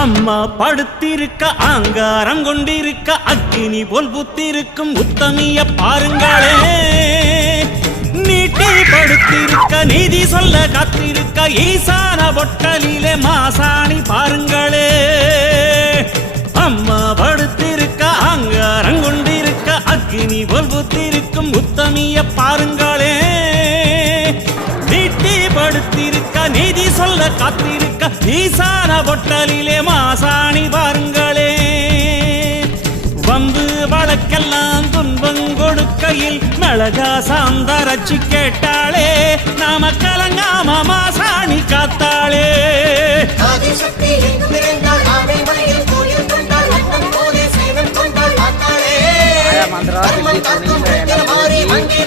அம்மா படுத்திருக்க ஆங்காரம் கொண்டிருக்க அக்கினி போல் புத்திருக்கும் உத்தமிய பாருங்களே. நீட்டி படுத்திருக்க நீதி சொல்ல காத்திருக்க ஈசான பொட்டலிலே மாசாணி பாருங்களே. அம்மா படுத்திருக்க ஆங்காரம் கொண்டிருக்க அக்கினி போல் புத்திருக்கும் உத்தமிய பாருங்களே. நீட்டி படுத்திருக்க நீதி சொல்ல காத்திருக்க ஈசான பொட்டலிலே மாசாணி பாருங்களே. வம்பு வழக்கெல்லாம் துன்பம் கொடுக்கையில் மிளகா சாந்தரச்சி கேட்டாளே. நாம கலங்காம மாசாணி காத்தாளே. ஆதிசக்தி எங்கும் நிறைந்தாள், ஆவை மலையில் கோயில் கொண்டாள், அன்னம் போலே சேவன் கொண்டாள், ஆத்தாளே. தர்மம் காக்கும் மாறி மங்கே